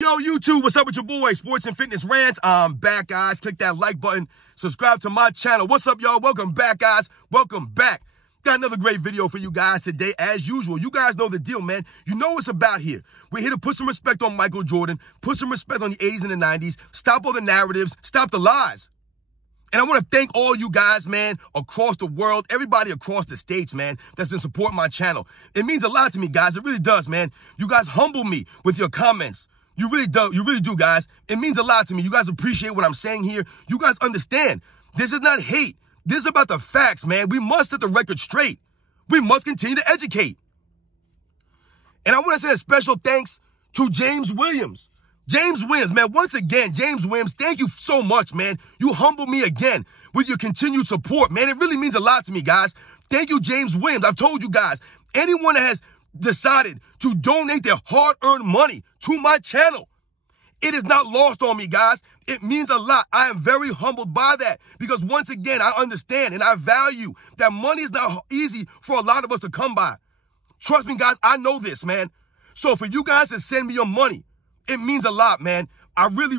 Yo, YouTube, what's up with your boy, Sports and Fitness Rants? I'm back, guys. Click that like button. Subscribe to my channel. What's up, y'all? Welcome back, guys. Welcome back. Got another great video for you guys today, as usual. You guys know the deal, man. You know what's about here. We're here to put some respect on Michael Jordan, put some respect on the 80s and the 90s, stop all the narratives, stop the lies. And I want to thank all you guys, man, across the world, everybody across the states, man, that's been supporting my channel. It means a lot to me, guys. It really does, man. You guys humble me with your comments. You really do, guys. It means a lot to me. You guys appreciate what I'm saying here. You guys understand. This is not hate. This is about the facts, man. We must set the record straight. We must continue to educate. And I want to say a special thanks to James Williams. James Williams, man, once again, James Williams, thank you so much, man. You humble me again with your continued support, man. It really means a lot to me, guys. Thank you, James Williams. I've told you guys, anyone that has decided to donate their hard-earned money to my channel, it is not lost on me, guys. It means a lot. I am very humbled by that because, once again, I understand and I value that money is not easy for a lot of us to come by. Trust me, guys, I know this, man. So for you guys to send me your money, it means a lot, man. I really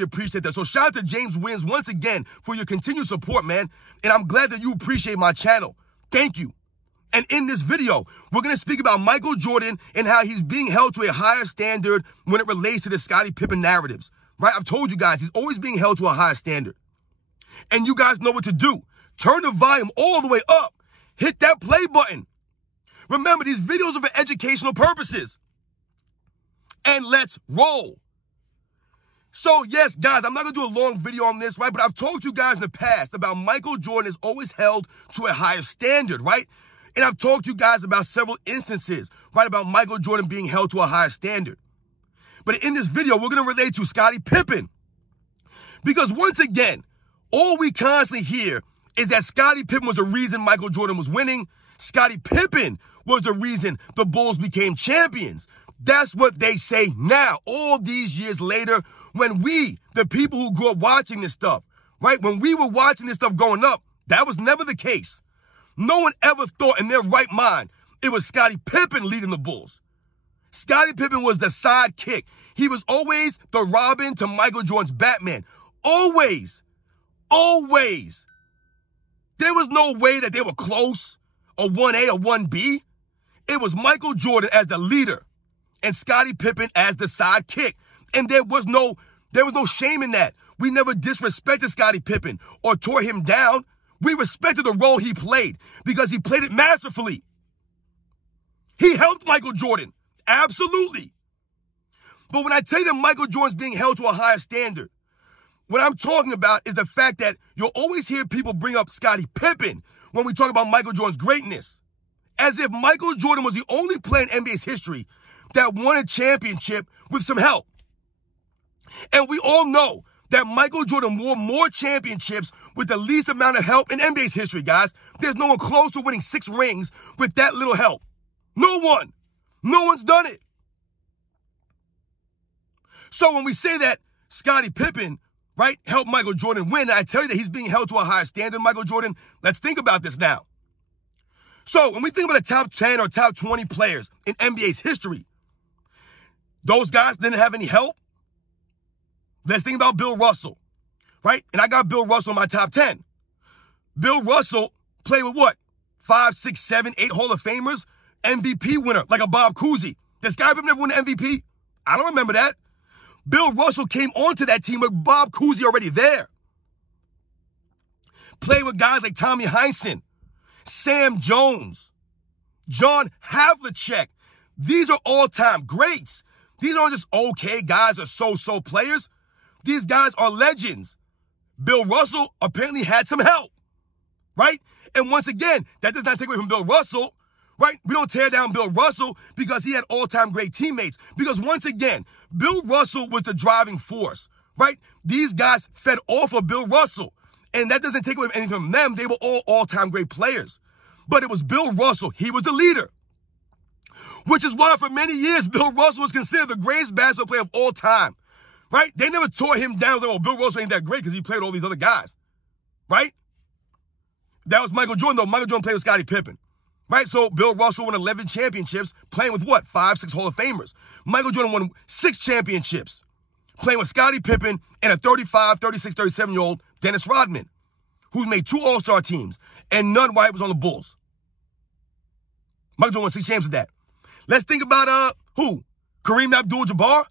appreciate that. So shout out to James Williams once again for your continued support, man. And I'm glad that you appreciate my channel. Thank you. And in this video, we're going to speak about Michael Jordan and how he's being held to a higher standard when it relates to the Scottie Pippen narratives, right? I've told you guys, he's always being held to a higher standard. And you guys know what to do. Turn the volume all the way up. Hit that play button. Remember, these videos are for educational purposes. And let's roll. So, yes, guys, I'm not going to do a long video on this, right? But I've told you guys in the past about Michael Jordan is always held to a higher standard, right? And I've talked to you guys about several instances, right, about Michael Jordan being held to a higher standard. But in this video, we're going to relate to Scottie Pippen. Because once again, all we constantly hear is that Scottie Pippen was the reason Michael Jordan was winning. Scottie Pippen was the reason the Bulls became champions. That's what they say now, all these years later, when we, the people who grew up watching this stuff, right, when we were watching this stuff growing up, that was never the case. No one ever thought in their right mind it was Scottie Pippen leading the Bulls. Scottie Pippen was the sidekick. He was always the Robin to Michael Jordan's Batman. Always. Always. There was no way that they were close, or 1A or 1B. It was Michael Jordan as the leader and Scottie Pippen as the sidekick. And there was no shame in that. We never disrespected Scottie Pippen or tore him down. We respected the role he played because he played it masterfully. He helped Michael Jordan. Absolutely. But when I tell you that Michael Jordan's being held to a higher standard, what I'm talking about is the fact that you'll always hear people bring up Scottie Pippen when we talk about Michael Jordan's greatness. As if Michael Jordan was the only player in NBA's history that won a championship with some help. And we all know that Michael Jordan won more championships with the least amount of help in NBA's history, guys. There's no one close to winning 6 rings with that little help. No one. No one's done it. So when we say that Scottie Pippen, right, helped Michael Jordan win, and I tell you that he's being held to a higher standard, Michael Jordan, let's think about this now. So when we think about the top 10 or top 20 players in NBA's history, those guys didn't have any help. Let's think about Bill Russell, right? And I got Bill Russell in my top 10. Bill Russell played with what? 5, 6, 7, 8 Hall of Famers, MVP winner, like a Bob Cousy. Does Scottie Pippen ever win an MVP? I don't remember that. Bill Russell came onto that team with Bob Cousy already there. Played with guys like Tommy Heinsohn, Sam Jones, John Havlicek. These are all-time greats. These aren't just okay guys or so-so players. These guys are legends. Bill Russell apparently had some help, right? And once again, that does not take away from Bill Russell, right? We don't tear down Bill Russell because he had all-time great teammates. Because once again, Bill Russell was the driving force, right? These guys fed off of Bill Russell. And that doesn't take away anything from them. They were all-time great players. But it was Bill Russell. He was the leader. Which is why for many years, Bill Russell was considered the greatest basketball player of all time. Right? They never tore him down. It was like, oh, Bill Russell ain't that great because he played with all these other guys. Right? That was Michael Jordan, though. Michael Jordan played with Scottie Pippen. Right? So Bill Russell won 11 championships playing with what? 5, 6 Hall of Famers. Michael Jordan won 6 championships playing with Scottie Pippen and a 35, 36, 37-year-old Dennis Rodman, who's made 2 All-Star teams, and none while he was on the Bulls. Michael Jordan won 6 champs with that. Let's think about who? Kareem Abdul-Jabbar?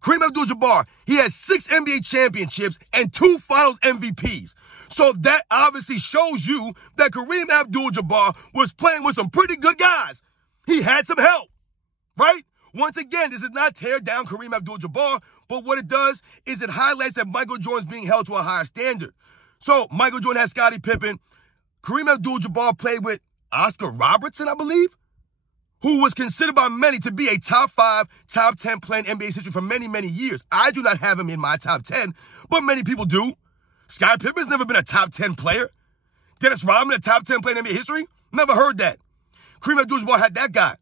Kareem Abdul-Jabbar, he has 6 NBA championships and 2 Finals MVPs. So that obviously shows you that Kareem Abdul-Jabbar was playing with some pretty good guys. He had some help, right? Once again, this does not tear down Kareem Abdul-Jabbar, but what it does is it highlights that Michael Jordan's being held to a higher standard. So Michael Jordan has Scottie Pippen. Kareem Abdul-Jabbar played with Oscar Robertson, I believe, who was considered by many to be a top 5, top 10 player in NBA history for many, many years. I do not have him in my top 10, but many people do. Scottie Pippen's never been a top 10 player. Dennis Rodman, a top 10 player in NBA history? Never heard that. Kareem Abdul-Jabbar had that guy.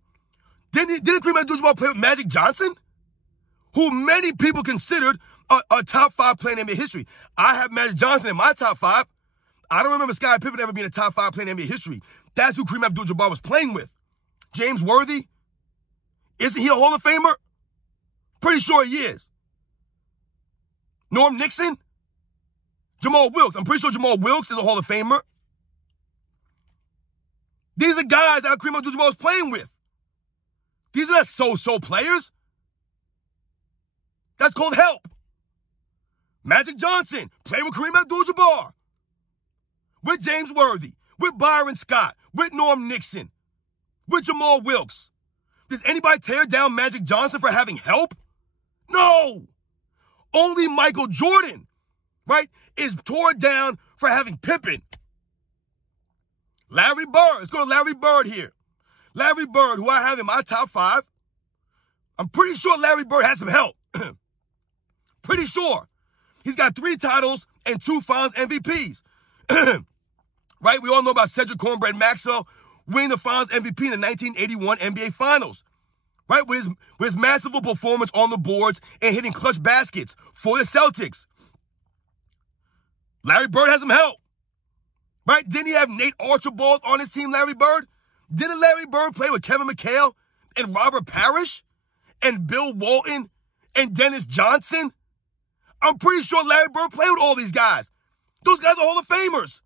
Didn't Kareem Abdul-Jabbar play with Magic Johnson, who many people considered a top 5 player in NBA history? I have Magic Johnson in my top 5. I don't remember Scottie Pippen ever being a top 5 player in NBA history. That's who Kareem Abdul-Jabbar was playing with. James Worthy, isn't he a Hall of Famer? Pretty sure he is. Norm Nixon? Jamal Wilkes. I'm pretty sure Jamal Wilkes is a Hall of Famer. These are guys that Kareem Abdul-Jabbar was playing with. These are not so-so players. That's called help. Magic Johnson played with Kareem Abdul-Jabbar, with James Worthy, with Byron Scott, with Norm Nixon, with Jamal Wilkes. Does anybody tear down Magic Johnson for having help? No. Only Michael Jordan, right, is torn down for having Pippen. Larry Bird. Let's go to Larry Bird here. Larry Bird, who I have in my top 5. I'm pretty sure Larry Bird has some help. Pretty sure. He's got 3 titles and 2 Finals MVPs. Right? We all know about Cedric Cornbread Maxwell winning the Finals MVP in the 1981 NBA Finals. Right? With his massive performance on the boards and hitting clutch baskets for the Celtics. Larry Bird has some help. Right? Didn't he have Nate Archibald on his team, Larry Bird? Didn't Larry Bird play with Kevin McHale and Robert Parrish and Bill Walton and Dennis Johnson? I'm pretty sure Larry Bird played with all these guys. Those guys are Hall of Famers.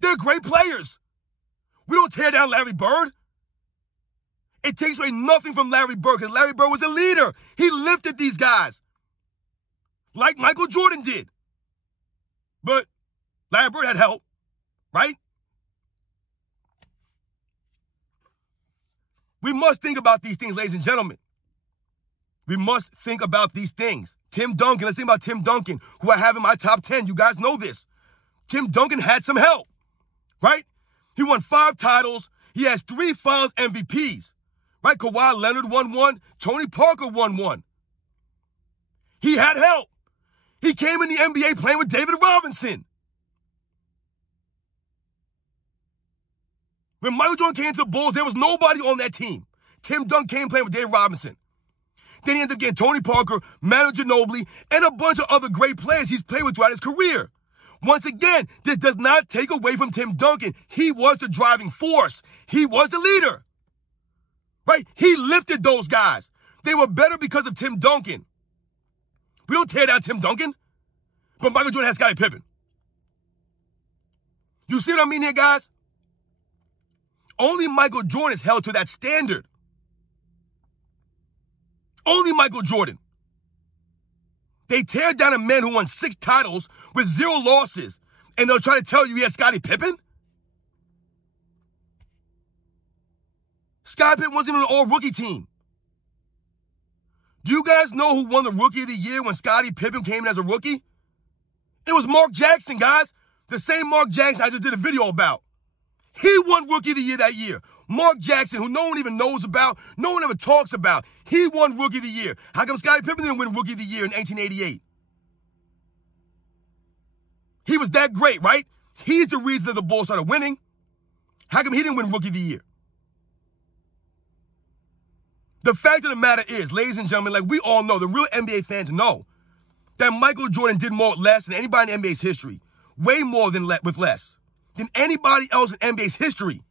They're great players. We don't tear down Larry Bird. It takes away nothing from Larry Bird because Larry Bird was a leader. He lifted these guys like Michael Jordan did. But Larry Bird had help, right? We must think about these things, ladies and gentlemen. We must think about these things. Tim Duncan, let's think about Tim Duncan, who I have in my top 10. You guys know this. Tim Duncan had some help, right? He won 5 titles. He has 3 Finals MVPs, right? Kawhi Leonard won 1. Tony Parker won 1. He had help. He came in the NBA playing with David Robinson. When Michael Jordan came to the Bulls, there was nobody on that team. Tim Duncan came playing with David Robinson. Then he ended up getting Tony Parker, Manu Ginobili, and a bunch of other great players he's played with throughout his career. Once again, this does not take away from Tim Duncan. He was the driving force. He was the leader. Right? He lifted those guys. They were better because of Tim Duncan. We don't tear down Tim Duncan, but Michael Jordan has Scottie Pippen. You see what I mean here, guys? Only Michael Jordan is held to that standard. Only Michael Jordan. They tear down a man who won 6 titles with 0 losses, and they'll try to tell you he has Scottie Pippen? Scottie Pippen wasn't even an all-rookie team. Do you guys know who won the Rookie of the Year when Scottie Pippen came in as a rookie? It was Mark Jackson, guys. The same Mark Jackson I just did a video about. He won Rookie of the Year that year. Mark Jackson, who no one even knows about, no one ever talks about. He won Rookie of the Year. How come Scottie Pippen didn't win Rookie of the Year in 1988? He was that great, right? He's the reason that the Bulls started winning. How come he didn't win Rookie of the Year? The fact of the matter is, ladies and gentlemen, like we all know, the real NBA fans know that Michael Jordan did more with less than anybody in NBA's history. Way more than with less than anybody else in NBA's history.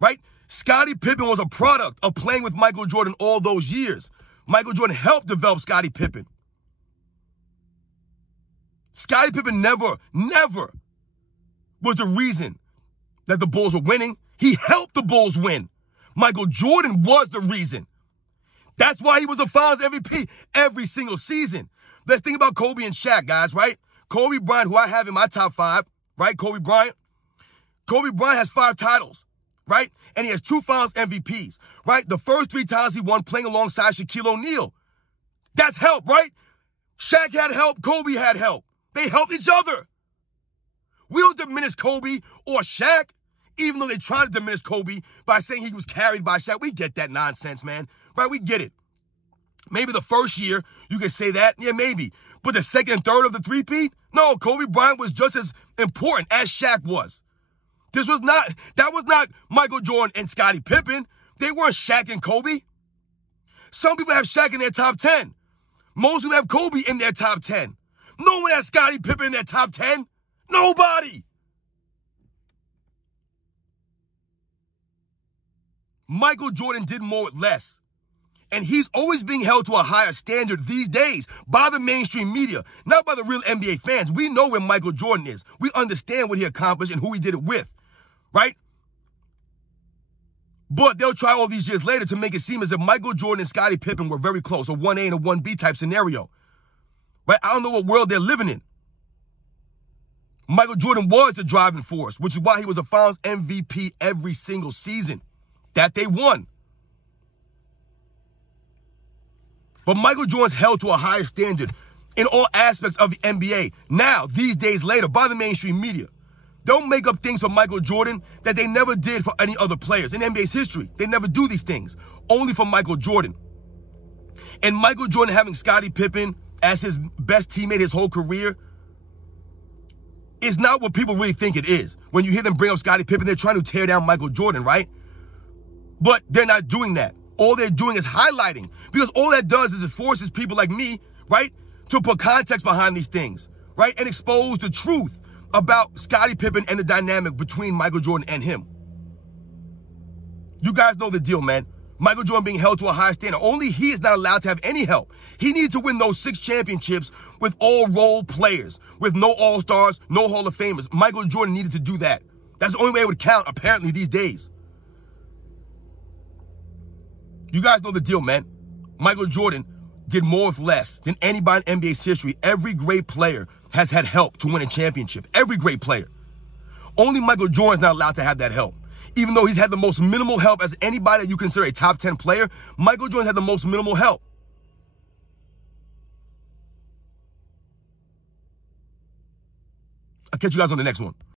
right? Scottie Pippen was a product of playing with Michael Jordan all those years. Michael Jordan helped develop Scottie Pippen. Scottie Pippen never was the reason that the Bulls were winning. He helped the Bulls win. Michael Jordan was the reason. That's why he was a Finals MVP every single season. Let's think about Kobe and Shaq, guys, right? Kobe Bryant, who I have in my top 5, right? Kobe Bryant has 5 titles, right? And he has 2 Finals MVPs, right? The first 3 times he won playing alongside Shaquille O'Neal. That's help, right? Shaq had help. Kobe had help. They helped each other. We don't diminish Kobe or Shaq, even though they try to diminish Kobe by saying he was carried by Shaq. We get that nonsense, man, right? We get it. Maybe the first year you could say that, yeah, maybe. But the second and third of the three-peat, no, Kobe Bryant was just as important as Shaq was. That was not Michael Jordan and Scottie Pippen. They weren't Shaq and Kobe. Some people have Shaq in their top 10. Most people have Kobe in their top 10. No one has Scottie Pippen in their top 10. Nobody. Michael Jordan did more with less. And he's always being held to a higher standard these days by the mainstream media, not by the real NBA fans. We know where Michael Jordan is. We understand what he accomplished and who he did it with, right? But they'll try all these years later to make it seem as if Michael Jordan and Scottie Pippen were very close, a 1A and a 1B type scenario. Right? I don't know what world they're living in. Michael Jordan was the driving force, which is why he was a Finals MVP every single season that they won. But Michael Jordan's held to a higher standard in all aspects of the NBA now, these days later, by the mainstream media. They'll make up things for Michael Jordan that they never did for any other players in NBA's history. They never do these things, only for Michael Jordan. And Michael Jordan having Scottie Pippen as his best teammate his whole career is not what people really think it is. When you hear them bring up Scottie Pippen, they're trying to tear down Michael Jordan, right? But they're not doing that. All they're doing is highlighting, because all that does is it forces people like me, right, to put context behind these things, right, and expose the truth about Scottie Pippen and the dynamic between Michael Jordan and him. You guys know the deal, man. Michael Jordan being held to a high standard. Only he is not allowed to have any help. He needed to win those 6 championships with all role players, with no all-stars, no Hall of Famers. Michael Jordan needed to do that. That's the only way it would count, apparently, these days. You guys know the deal, man. Michael Jordan did more with less than anybody in NBA's history. Every great player has had help to win a championship. Every great player. Only Michael Jordan's not allowed to have that help. Even though he's had the most minimal help as anybody that you consider a top 10 player, Michael Jordan had the most minimal help. I'll catch you guys on the next one.